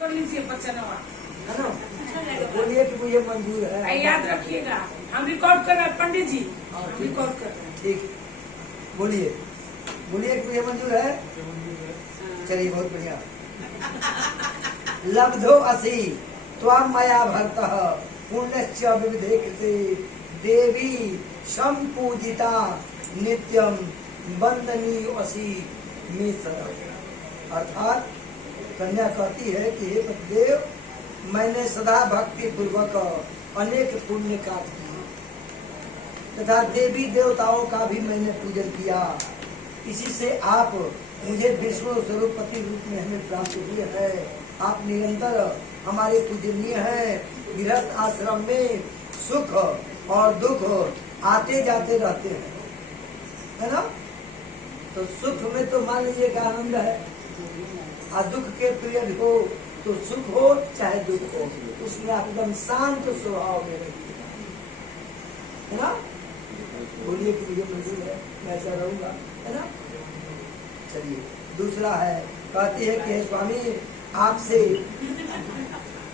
कर लीजिए बच्चा नवा, है ना? बोलिए कि मुझे मंजूर है। याद रखिएगा हम रिकॉर्ड कर रहे हैं पंडित जी, हाँ, हम ठीक। रिकॉर्ड कर रहे हैं। ठीक, बोलिए बोलिए कि मुझे मंजूर है। चलिए बहुत बढ़िया। लब्धो असि त्वां मया भरतः पुण्यश्च विविधेक्षते देवी संपूजिता नित्यम वंदनीय असि मे सदा। अर्थात कन्या कहती है कि हे पतिदेव, मैंने सदा भक्ति पूर्वक अनेक पुण्य कार्य किए तथा देवी देवताओं का भी मैंने पूजन किया। इसी से आप मुझे विष्णु स्वरूप पति रूप में हमें प्राप्त हुए है। आप निरंतर हमारे पूजनीय हैं। गृहस्थ आश्रम में सुख और दुख आते जाते रहते हैं, है ना? तो सुख में तो मान लीजिए का आनंद है, और दुख के पीरियड हो तो सुख हो चाहे दुख हो, उसमें आप एकदम शांत स्वभाव में रहिए, है ना? बोलिए कि मुझे मंजूर है, मैं ऐसा रहूंगा, है ना? चलिए दूसरा है, कहती है कि स्वामी आपसे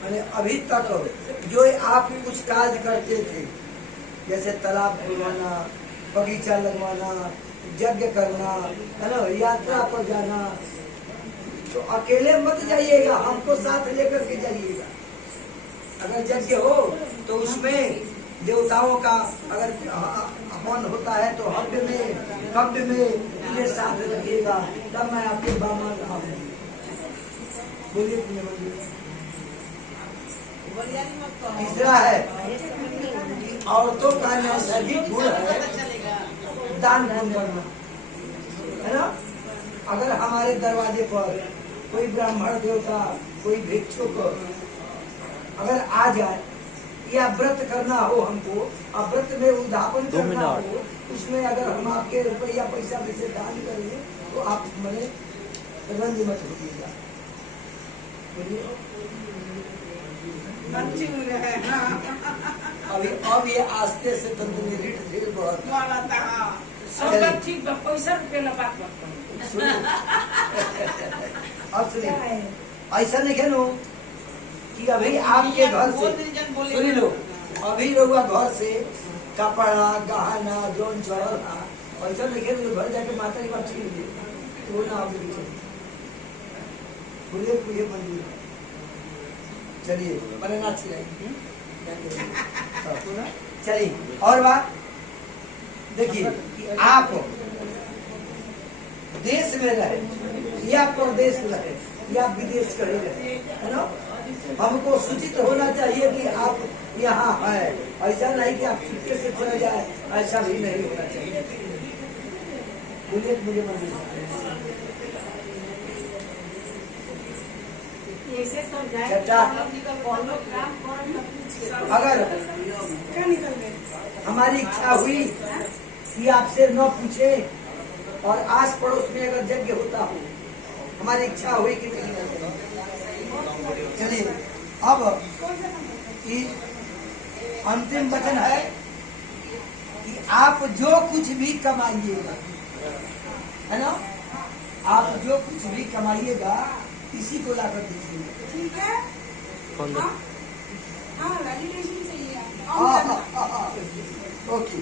मैंने अभी तक जो आप कुछ कार्य करते थे, जैसे तालाब खुलवाना, बगीचा लगवाना, यज्ञ करना, है ना, यात्रा पर जाना, तो अकेले मत जाइएगा, हमको साथ लेकर के जाइएगा। अगर यज्ञ हो तो उसमें देवताओं का अगर हवन होता है तो हव्य में कव्य में इन्हें साथ रखिएगा, तब मैं आपके बामा रहा हूँ। बोलिए तीसरा है, औरतों का नैसर्गिक गुण है दान पुण्य करना, है ना? अगर हमारे दरवाजे पर कोई ब्राह्मण देवता, कोई भिक्षुक अगर आ जाए या व्रत करना हो हमको, और व्रत में उद्यापन करना हो, उसमें अगर हम आपके रुपया पैसा में से दान करें तो आप मैंने रंज मत होइएगा। अभी अब ये आस्ते से तंत्र ढेर बहुत सब ठीक बा, पैसा रुपये ला बात मत करो। अब सुनिए, ऐसा नहीं है नो कि अभी आपके घर से सुनी लो, अभी रहुआ घर से कपड़ा गहना जोन चढ़ल ऐसा नहीं है, घर जाके माता की बात छीन ली तो ना आप बोलिए मुझे मंजूर है। चलिए मैंने ना छिड़ाई। चलिए और बात देखिए कि आप देश में रहे या प्रदेश रहे या विदेश कहीं रहे, है ना? हमको सूचित होना चाहिए कि आप यहाँ है, ऐसा नहीं कि आप छुट्टे से चले जाए, ऐसा भी नहीं होना चाहिए। बोलिए मुझे मंजूर है। अगर हमारी इच्छा हुई कि आपसे न पूछे और आस पड़ोस में अगर यज्ञ होता हो, हमारी इच्छा हुई कि नहीं, चलिए अब अंतिम वचन है कि आप जो कुछ भी कमाइएगा, है ना, आप जो कुछ भी कमाइएगा इसी को लाकर दीजिएगा, ठीक है? हाँ, ओके।